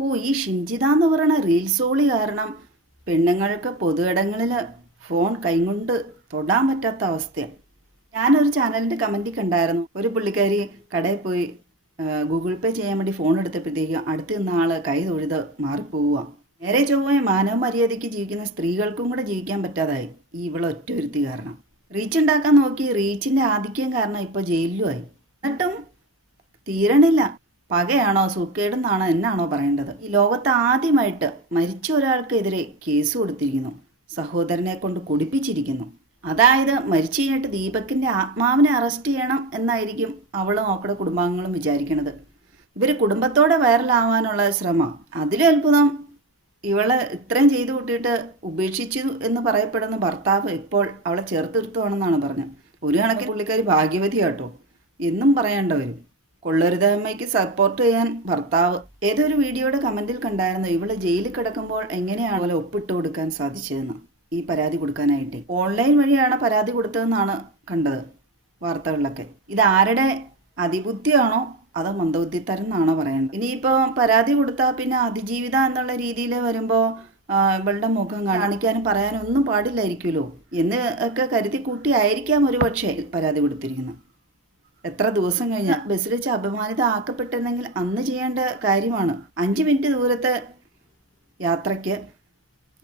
ഓ ഈ ഷിഞ്ചിത എന്ന് പറയുന്ന റീൽസോളി കാരണം പെണ്ണുങ്ങൾക്ക് പൊതുയിടങ്ങളിൽ ഫോൺ കൈകൊണ്ട് തൊടാൻ പറ്റാത്ത അവസ്ഥയാണ് ഞാനൊരു ചാനലിന്റെ കമന്റിൽ കണ്ടായിരുന്നു ഒരു പുള്ളിക്കാരി കടയിൽ പോയി ഗൂഗിൾ പേ ചെയ്യാൻ വേണ്ടി ഫോൺ എടുത്തപ്പോഴത്തേക്കും അടുത്ത് നിന്ന ആൾ കൈ തൊഴുത് മാറിപ്പോവുക നേരെ ചൊവ്വേ മാനവ മര്യാദയ്ക്ക് ജീവിക്കുന്ന സ്ത്രീകൾക്കും കൂടെ ജീവിക്കാൻ പറ്റാതായി. ഈ ഇവളെ ഒറ്റ ഒരുത്തി കാരണം. റീച്ച് ഉണ്ടാക്കാൻ നോക്കി റീച്ചിന്റെ ആധിക്യം കാരണം ഇപ്പോൾ ജയിലിലുമായി എന്നിട്ടും തീരണില്ല. പകയാണോ സുഖേടെന്നാണോ എന്നാണോ പറയേണ്ടത്. ഈ ലോകത്ത് ആദ്യമായിട്ട് മരിച്ച ഒരാൾക്കെതിരെ കേസ് കൊടുത്തിരിക്കുന്നു. സഹോദരനെ കൊണ്ട് കുടിപ്പിച്ചിരിക്കുന്നു. അതായത് മരിച്ചു കഴിഞ്ഞിട്ട് ദീപക്കിന്റെ ആത്മാവിനെ അറസ്റ്റ് ചെയ്യണം എന്നായിരിക്കും അവളും അവളുടെ കുടുംബാംഗങ്ങളും വിചാരിക്കണത്. ഇവർ കുടുംബത്തോടെ വൈറലാവാനുള്ള ശ്രമം. അതിലും അത്ഭുതം ഇവളെ ഇത്രയും ചെയ്തു കൂട്ടിയിട്ട് ഉപേക്ഷിച്ചു എന്ന് പറയപ്പെടുന്ന ഭർത്താവ് ഇപ്പോൾ അവളെ ചേർത്ത് നിർത്തുവാണെന്നാണ് പറഞ്ഞത്. ഒരു കണക്കിന് പുള്ളിക്കാരി ഭാഗ്യവതിയാട്ടോ. എന്നും പറയേണ്ട വരും. കൊള്ളരുതായ്മയ്ക്ക് സപ്പോർട്ട് ചെയ്യാൻ ഭർത്താവ് ഏതൊരു വീഡിയോയുടെ കമന്റിൽ കണ്ടായിരുന്നു. ഇവൾ ജയിലിൽ കിടക്കുമ്പോൾ എങ്ങനെയാണ് അവളെ ഒപ്പിട്ട് കൊടുക്കാൻ സാധിച്ചതെന്ന്. ഈ പരാതി കൊടുക്കാനായിട്ട്. ഓൺലൈൻ വഴിയാണ് പരാതി കൊടുത്തതെന്നാണ് കണ്ടത് വാർത്തകളിലൊക്കെ. ഇത് ആരുടെ അതിബുദ്ധിയാണോ അതോ മന്ദബുദ്ധിത്തരം എന്നാണോ പറയേണ്ടത്? ഇനിയിപ്പോൾ പരാതി കൊടുത്താൽ പിന്നെ അതിജീവിത എന്നുള്ള രീതിയിൽ വരുമ്പോൾ ഇവളുടെ മുഖം കാണിക്കാനും പറയാനും ഒന്നും പാടില്ലായിരിക്കുമല്ലോ എന്ന് ഒക്കെ കരുതി കൂട്ടിയായിരിക്കാം ഒരു പക്ഷേ പരാതി കൊടുത്തിരിക്കുന്നത്. എത്ര ദിവസം കഴിഞ്ഞ? ബസ്സിൽ വെച്ച് അപമാനിത ആക്കപ്പെട്ടെന്നെങ്കിൽ അന്ന് ചെയ്യേണ്ട കാര്യമാണ്. അഞ്ച് മിനിറ്റ് ദൂരത്തെ യാത്രയ്ക്ക്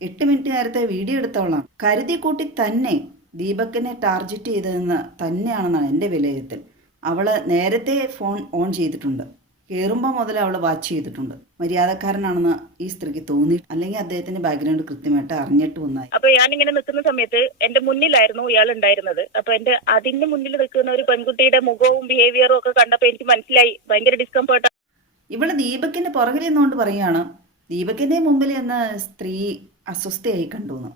എട്ട് മിനിറ്റ് നേരത്തെ വീഡിയോ എടുത്തോളാം കരുതി കൂട്ടി തന്നെ ദീപക്കിനെ ടാർജറ്റ് ചെയ്തതെന്ന് തന്നെയാണെന്നാണ് എന്റെ വിലയിരുത്തൽ. അവൾ നേരത്തെ ഫോൺ ഓൺ ചെയ്തിട്ടുണ്ട്. കയറുമ്പോൾ മുതൽ അവൾ വാച്ച് ചെയ്തിട്ടുണ്ട്. മര്യാദക്കാരനാണെന്ന് ഈ സ്ത്രീക്ക് തോന്നി. അല്ലെങ്കിൽ അദ്ദേഹത്തിന്റെ ബാക്ക്ഗ്രൗണ്ട് കൃത്യമായിട്ട് അറിഞ്ഞിട്ട് വന്നായി. അപ്പൊ ഞാൻ ഇങ്ങനെ നിൽക്കുന്ന സമയത്ത് എന്റെ മുന്നിലായിരുന്നു ഇയാൾ ഉണ്ടായിരുന്നത്. അപ്പൊ എന്റെ അതിന്റെ മുന്നിൽ നിൽക്കുന്ന ഒരു പെൺകുട്ടിയുടെ മുഖവും ബിഹേവിയറും ഒക്കെ കണ്ടപ്പോ എനിക്ക് മനസ്സിലായി. ഭയങ്കര ഡിസ്കംഫർട്ട് ഇവൾ ദീപക്കിന്റെ പുറകിൽ നിന്നുകൊണ്ട് പറയുകയാണ് ദീപക്കിന്റെ മുമ്പിൽ എന്ന് സ്ത്രീ അസ്വസ്ഥയായി കണ്ടു എന്ന്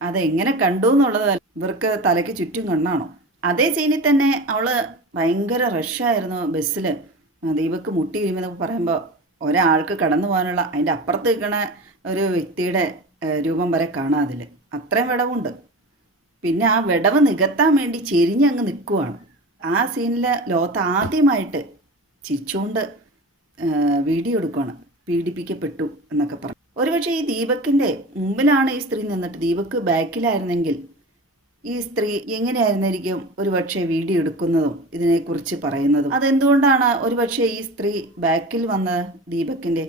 അതെങ്ങനെ കണ്ടു എന്നുള്ളത് ഇവർക്ക് തലയ്ക്ക് ചുറ്റും കണ്ണാണോ? അതേ സീനിൽ തന്നെ അവൾ ഭയങ്കര റഷായിരുന്നു ബസ്സിൽ ദീപക്ക് മുട്ടി വീഴുമെന്നൊക്കെ പറയുമ്പോൾ ഒരാൾക്ക് കടന്നു പോകാനുള്ള അതിന്റെ അപ്പുറത്ത് നിൽക്കുന്ന ഒരു വ്യക്തിയുടെ രൂപം വരെ കാണാം അതിൽ അത്രയും വിടവുണ്ട്. പിന്നെ ആ വിടവ് നികത്താൻ വേണ്ടി ചെരിഞ്ഞ് അങ്ങ് നിൽക്കുവാണ് ആ സീനിൽ ലോകത്ത് ആദ്യമായിട്ട് ചിരിച്ചുകൊണ്ട് വീഡിയോ എടുക്കുകയാണ് പീഡിപ്പിക്കപ്പെട്ടു എന്നൊക്കെ പറഞ്ഞു ഒരുപക്ഷെ ഈ ദീപക്കിന്റെ മുമ്പിലാണ് ഈ സ്ത്രീ നിന്നിട്ട്. ദീപക്ക് ബാക്കിലായിരുന്നെങ്കിൽ ഈ സ്ത്രീ എങ്ങനെയായിരുന്നിരിക്കും ഒരുപക്ഷെ വീഡിയോ എടുക്കുന്നതും ഇതിനെക്കുറിച്ച് പറയുന്നതും? അതെന്തുകൊണ്ടാണ് ഒരുപക്ഷെ ഈ സ്ത്രീ ബാക്കിൽ വന്നത് ദീപക്കിന്റെ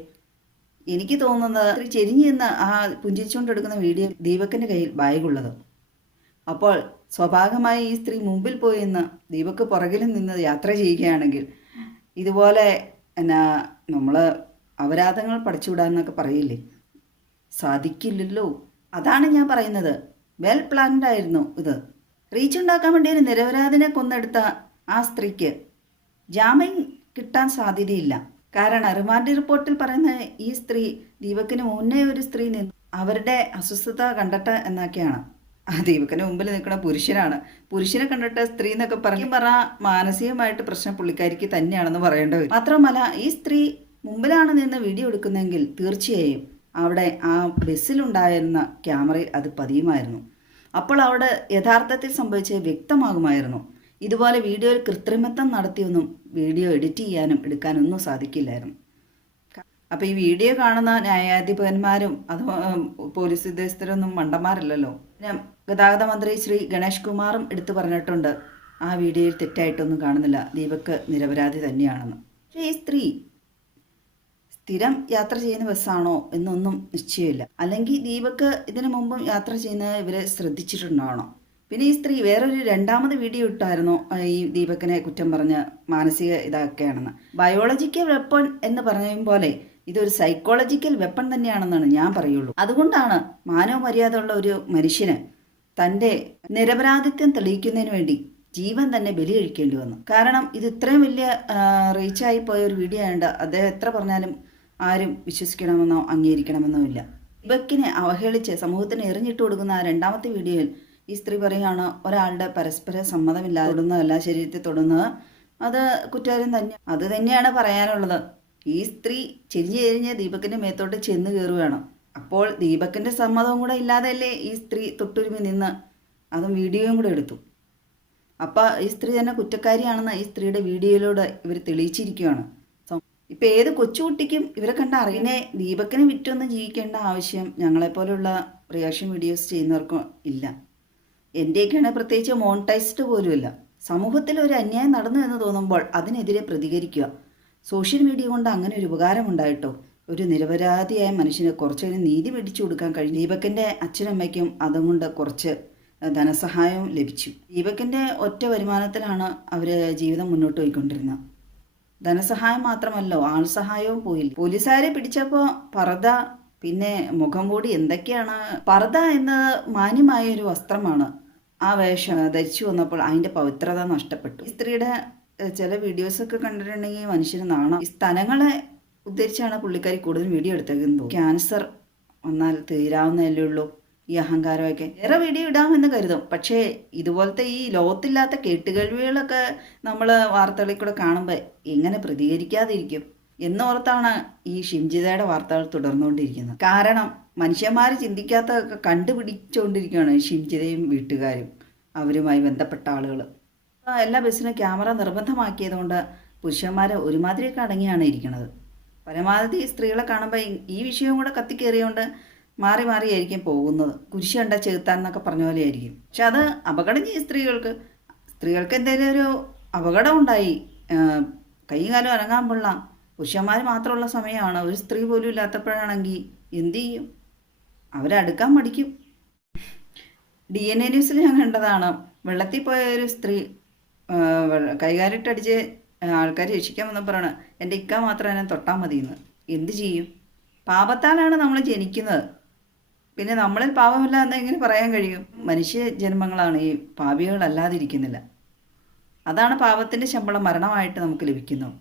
എനിക്ക് തോന്നുന്നത് സ്ത്രീ ചെരിഞ്ഞു നിന്ന് ആ പുഞ്ചിച്ചുകൊണ്ടെടുക്കുന്ന വീഡിയോ ദീപക്കിന്റെ കയ്യിൽ ബാഗുള്ളത്. അപ്പോൾ സ്വാഭാവികമായി ഈ സ്ത്രീ മുമ്പിൽ പോയി നിന്ന് ദീപക്ക് പുറകിൽ നിന്ന് യാത്ര ചെയ്യുകയാണെങ്കിൽ ഇതുപോലെ എന്നാ നമ്മൾ അപരാധങ്ങൾ പഠിച്ചുവിടാന്നൊക്കെ പറയില്ലേ? സാധിക്കില്ലല്ലോ. അതാണ് ഞാൻ പറയുന്നത്. വെൽ പ്ലാൻഡ് ആയിരുന്നു ഇത്. റീച്ച് ഉണ്ടാക്കാൻ വേണ്ടി ഒരു നിരപരാധിനെ കൊന്നെടുത്ത ആ സ്ത്രീക്ക് ജാമ്യം കിട്ടാൻ സാധ്യതയില്ല. കാരണം റിമാൻഡ് റിപ്പോർട്ടിൽ പറയുന്ന ഈ സ്ത്രീ ദീപക്കിന് മുന്നേ ഒരു സ്ത്രീ നിന്ന് അവരുടെ അസ്വസ്ഥത കണ്ടിട്ട് എന്നൊക്കെയാണ്. ആ ദീപക്കിന് മുമ്പിൽ നിൽക്കുന്ന പുരുഷനാണ്. പുരുഷനെ കണ്ടിട്ട് സ്ത്രീ എന്നൊക്കെ പറഞ്ഞു പറ മാനസികമായിട്ട് പ്രശ്നം പുള്ളിക്കാരിക്ക് തന്നെയാണെന്ന് പറയേണ്ടി വരും. മാത്രമല്ല ഈ സ്ത്രീ മുമ്പിലാണ് നിന്ന് വീഡിയോ എടുക്കുന്നതെങ്കിൽ തീർച്ചയായും അവിടെ ആ ബസ്സിലുണ്ടായിരുന്ന ക്യാമറയിൽ അത് പതിയുമായിരുന്നു. അപ്പോൾ അവിടെ യഥാർത്ഥത്തിൽ സംഭവിച്ചത് വ്യക്തമാകുമായിരുന്നു. ഇതുപോലെ വീഡിയോയിൽ കൃത്രിമത്വം നടത്തിയൊന്നും വീഡിയോ എഡിറ്റ് ചെയ്യാനും എടുക്കാനൊന്നും സാധിക്കില്ലായിരുന്നു. അപ്പോൾ ഈ വീഡിയോ കാണുന്ന ന്യായാധിപന്മാരും അത് പോലീസ് ഉദ്യോഗസ്ഥരൊന്നും മണ്ടന്മാരല്ലല്ലോ. പിന്നെ ഗതാഗത മന്ത്രി ശ്രീ ഗണേഷ് കുമാറും എടുത്തു പറഞ്ഞിട്ടുണ്ട് ആ വീഡിയോയിൽ തെറ്റായിട്ടൊന്നും കാണുന്നില്ല ദീപക് നിരപരാധി തന്നെയാണെന്ന്. പക്ഷേ ഈ സ്ത്രീ സ്ഥിരം യാത്ര ചെയ്യുന്ന ബസ്സാണോ എന്നൊന്നും നിശ്ചയമില്ല. അല്ലെങ്കിൽ ദീപക്ക് ഇതിനു മുമ്പും യാത്ര ചെയ്യുന്നത് ഇവരെ ശ്രദ്ധിച്ചിട്ടുണ്ടാവണം. പിന്നെ ഈ സ്ത്രീ വേറൊരു രണ്ടാമത് വീഡിയോ ഇട്ടായിരുന്നു ഈ ദീപക്കിനെ കുറ്റം പറഞ്ഞ് മാനസിക ഇതൊക്കെയാണെന്ന് ബയോളജിക്കൽ വെപ്പൺ എന്ന് പറയും പോലെ ഇതൊരു സൈക്കോളജിക്കൽ വെപ്പൺ തന്നെയാണെന്നാണ് ഞാൻ പറയുള്ളൂ. അതുകൊണ്ടാണ് മാനവ മര്യാദ ഉള്ള ഒരു മനുഷ്യന് തന്റെ നിരപരാധിത്വം തെളിയിക്കുന്നതിന് വേണ്ടി ജീവൻ തന്നെ ബലി കഴിക്കേണ്ടി വന്നു. കാരണം ഇത് ഇത്രയും വലിയ റീച്ചായി പോയ ഒരു വീഡിയോ ആയതുകൊണ്ട് അദ്ദേഹം എത്ര പറഞ്ഞാലും ആരും വിശ്വസിക്കണമെന്നോ അംഗീകരിക്കണമെന്നോ ഇല്ല. ഇവക്കിനെ അവഹേളിച്ച് സമൂഹത്തിന് എറിഞ്ഞിട്ട് കൊടുക്കുന്ന ആ രണ്ടാമത്തെ വീഡിയോയിൽ ഈ സ്ത്രീ പറയുകയാണ് ഒരാളുടെ പരസ്പര സമ്മതമില്ലാതെ തൊടുന്നതല്ല ശരീരത്തെ തൊടുന്നത്. അത് കുറ്റകാരം തന്നെ. അത് തന്നെയാണ് പറയാനുള്ളത്. ഈ സ്ത്രീ ചെരിഞ്ഞ് ചെരിഞ്ഞ് ദീപക്കിന്റെ മേത്തോട്ട് ചെന്ന് കയറുകയാണ്. അപ്പോൾ ദീപക്കിന്റെ സമ്മതവും കൂടെ ഇല്ലാതെയല്ലേ ഈ സ്ത്രീ തൊട്ടുരുമി നിന്ന് അതും വീഡിയോയും കൂടെ എടുത്തു. അപ്പോൾ ഈ സ്ത്രീ തന്നെ കുറ്റക്കാരിയാണെന്ന് ഈ സ്ത്രീയുടെ വീഡിയോയിലൂടെ ഇവർ തെളിയിച്ചിരിക്കുകയാണ്. ഇപ്പം ഏത് കൊച്ചുകുട്ടിക്കും ഇവരെ കണ്ട അറിയണേ ദീപക്കിന് വിറ്റൊന്നും ജീവിക്കേണ്ട ആവശ്യം ഞങ്ങളെപ്പോലുള്ള റിയാക്ഷൻ വീഡിയോസ് ചെയ്യുന്നവർക്കും ഇല്ല. എന്റെയൊക്കെയാണ് പ്രത്യേകിച്ച് മോണിറ്റൈസ്ഡ് പോലുമില്ല. സമൂഹത്തിൽ ഒരു അന്യായം നടന്നു എന്ന് തോന്നുമ്പോൾ അതിനെതിരെ പ്രതികരിക്കുക. സോഷ്യൽ മീഡിയ കൊണ്ട് അങ്ങനെ ഒരു ഉപകാരമുണ്ടായിട്ടോ ഒരു നിരപരാധിയായ മനുഷ്യന് കുറച്ചൊരു നീതി മേടിച്ചു കൊടുക്കാൻ കഴിഞ്ഞു ദീപക്കിന്റെ അച്ഛനമ്മയ്ക്കും അതുകൊണ്ട് കുറച്ച് ധനസഹായം ലഭിച്ചു. ദീപക്കിന്റെ ഒറ്റ വരുമാനത്തിലാണ് അവർ ജീവിതം മുന്നോട്ട് പോയിക്കൊണ്ടിരുന്നത്. ധനസഹായം മാത്രമല്ലോ ആൾ സഹായവും പോയില്ല? പോലീസുകാരെ പിടിച്ചപ്പോൾ പർദ്ദ പിന്നെ മുഖം കൂടി എന്തൊക്കെയാണ്? പർദ്ദ എന്നത് മാന്യമായ ഒരു വസ്ത്രമാണ് ആ വേഷം ധരിച്ചു വന്നപ്പോൾ അതിന്റെ പവിത്രത നഷ്ടപ്പെട്ടു. സ്ത്രീയുടെ ചില വീഡിയോസൊക്കെ കണ്ടിട്ടുണ്ടെങ്കിൽ മനുഷ്യന് നാണം. സ്ഥലങ്ങളെ ഉദ്ധരിച്ചാണ് പുള്ളിക്കാരി കൂടുതൽ വീഡിയോ എടുത്തേക്കുന്നത് ക്യാൻസർ വന്നാൽ തീരാവുന്നതല്ലേ ഉള്ളൂ. ഈ അഹങ്കാരമൊക്കെ. വേറെ വീഡിയോ ഇടാമെന്ന് കരുതും. പക്ഷേ ഇതുപോലത്തെ ഈ ലോകത്തില്ലാത്ത കേട്ടുകഴിവുകളൊക്കെ നമ്മൾ വാർത്തകളിൽ കൂടെ കാണുമ്പോൾ എങ്ങനെ പ്രതികരിക്കാതിരിക്കും എന്നോർത്താണ് ഈ ഷിംജിതയുടെ വാർത്തകൾ തുടർന്നുകൊണ്ടിരിക്കുന്നത്. കാരണം മനുഷ്യന്മാർ ചിന്തിക്കാത്തതൊക്കെ കണ്ടുപിടിച്ചുകൊണ്ടിരിക്കുകയാണ് ഷിംജിതയും വീട്ടുകാരും അവരുമായി ബന്ധപ്പെട്ട ആളുകൾ എല്ലാ ബസ്സിനും ക്യാമറ നിർബന്ധമാക്കിയതുകൊണ്ട് പുരുഷന്മാർ ഒരുമാതിരിയൊക്കെ അടങ്ങിയാണ് ഇരിക്കുന്നത് പരമാവധി സ്ത്രീകളെ കാണുമ്പോൾ ഈ വിഷയവും കൂടെ കത്തിക്കേറിയോണ്ട് മാറി മാറിയായിരിക്കും പോകുന്നത്. കുരിശ് കണ്ട ചെകുത്താൻ എന്നൊക്കെ പറഞ്ഞ പോലെ ആയിരിക്കും. പക്ഷെ അത് അപകടം ചെയ്യും സ്ത്രീകൾക്ക് സ്ത്രീകൾക്ക് എന്തെങ്കിലും ഒരു അപകടം ഉണ്ടായി കൈയും കാലം അനങ്ങാൻ കൊള്ളാം പുരുഷന്മാർ മാത്രമുള്ള സമയമാണ്. ഒരു സ്ത്രീ പോലും ഇല്ലാത്തപ്പോഴാണെങ്കിൽ എന്ത് ചെയ്യും? അവരടുക്കാൻ മടിക്കും. ഡി എൻ എ ന്യൂസിൽ ഞാൻ കണ്ടതാണ്. വെള്ളത്തിൽ പോയ ഒരു സ്ത്രീ കൈകാലിട്ടടിച്ച് ആൾക്കാർ രക്ഷിക്കാൻ വന്നപ്പോൾ പറയണം എന്റെ ഇക്ക മാത്രം എന്നെ തൊട്ടാൽ മതിയെന്ന്. എന്ത് ചെയ്യും? പാപത്താലാണ് നമ്മൾ ജനിക്കുന്നത്. പിന്നെ നമ്മളിൽ പാപമില്ല എന്ന് പറയാൻ കഴിയും. മനുഷ്യ ജന്മങ്ങളാണ് ഈ പാപികളല്ലാതിരിക്കുന്നില്ല. അതാണ് പാപത്തിന്റെ ശമ്പളം മരണമായിട്ട് നമുക്ക് ലഭിക്കുന്നത്.